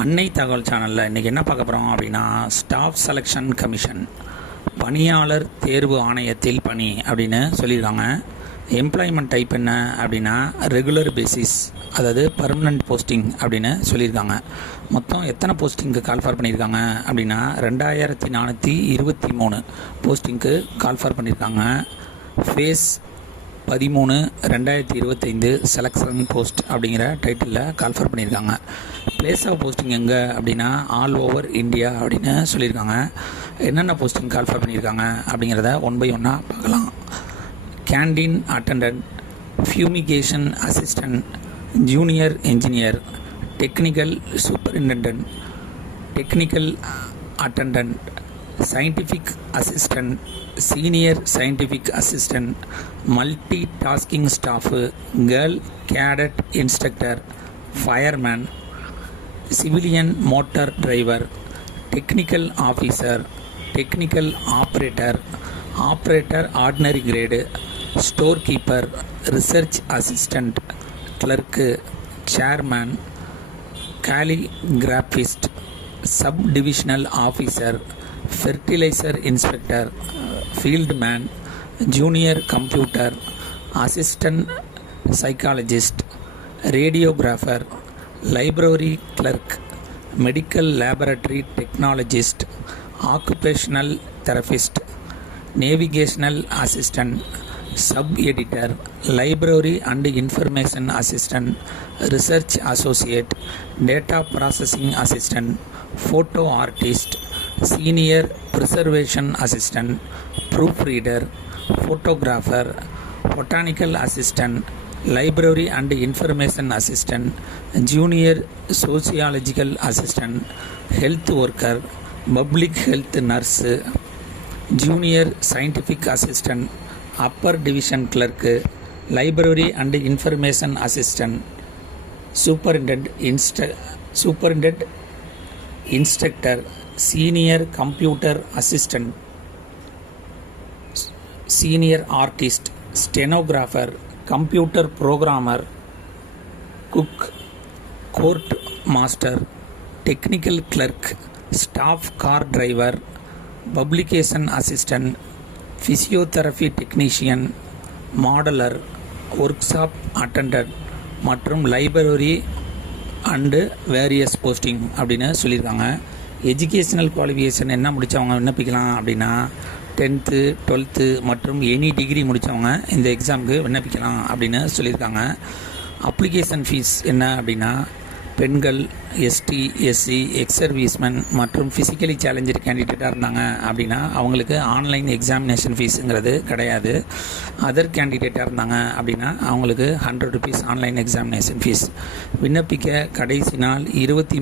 அன்னை தகவல் சேனலில் இன்றைக்கி என்ன பார்க்க போகிறோம் அப்படின்னா, ஸ்டாஃப் செலெக்ஷன் கமிஷன் பணியாளர் தேர்வு ஆணையத்தில் பணி அப்படின்னு சொல்லியிருக்காங்க. எம்ப்ளாய்மெண்ட் டைப் என்ன அப்படின்னா ரெகுலர் பேசிஸ், அதாவது பர்மனன்ட் போஸ்டிங் அப்படின்னு சொல்லியிருக்காங்க. மொத்தம் எத்தனை போஸ்டிங்க்கு கால்ஃபார் பண்ணியிருக்காங்க அப்படின்னா 2423 போஸ்டிங்க்கு கால்ஃபார் பண்ணியிருக்காங்க. ஃபேஸ் 13 2025 செலெக்ஷன் போஸ்ட் அப்படிங்கிற டைட்டிலில் கால்ஃபார் பண்ணியிருக்காங்க. பிளேஸ் ஆஃப் போஸ்டிங் எங்கே அப்படின்னா ஆல் ஓவர் இந்தியா அப்படின்னு சொல்லியிருக்காங்க. என்னென்ன போஸ்டிங் கால்ஃபார் பண்ணியிருக்காங்க அப்படிங்கிறத ஒன் பை ஒன்னாக பார்க்கலாம். Canteen attendant, fumigation assistant, junior engineer, technical superintendent, technical attendant, scientific assistant, senior scientific assistant, multi tasking staff, girl cadet instructor, fireman, civilian motor driver, technical officer, technical operator, operator ordinary grade, store keeper, research assistant, clerk, chairman, calligraphist, sub divisional officer, fertiliser inspector, field man, junior computer, assistant psychologist, radiographer, library clerk, medical laboratory technologist, occupational therapist, navigational assistant, sub editor, library and information assistant, research associate, data processing assistant, photo artist, senior preservation assistant, proof reader, photographer, botanical assistant, library and information assistant, junior sociological assistant, health worker, public health nurse, junior scientific assistant, upper division clerk, library and information assistant, superintendent instructor, senior computer assistant, senior artist, stenographer, computer programmer, cook, court master, technical clerk, staff car driver, publication assistant, physiotherapy technician, modeller, work shop attendant மற்றும் library and various posting அப்படின்னு சொல்லியிருக்காங்க. Educational qualification என்ன முடித்தவங்க விண்ணப்பிக்கலாம் அப்படின்னா 10th 12th மற்றும் any degree முடித்தவங்க இந்த எக்ஸாமுக்கு விண்ணப்பிக்கலாம் அப்படின்னு சொல்லியிருக்காங்க. அப்ளிகேஷன் ஃபீஸ் என்ன அப்படின்னா பெண்கள், எஸ்டி, எஸ்சி, எக்ஸ் சர்வீஸ்மேன் மற்றும் ஃபிசிக்கலி சேலஞ்சர் கேண்டிடேட்டாக இருந்தாங்க அப்படின்னா அவங்களுக்கு ஆன்லைன் எக்ஸாமினேஷன் ஃபீஸுங்கிறது கிடையாது. அதர் கேண்டிடேட்டாக இருந்தாங்க அப்படின்னா அவங்களுக்கு 100 rupees ஆன்லைன் எக்ஸாமினேஷன் ஃபீஸ். விண்ணப்பிக்க கடைசி நாள் 23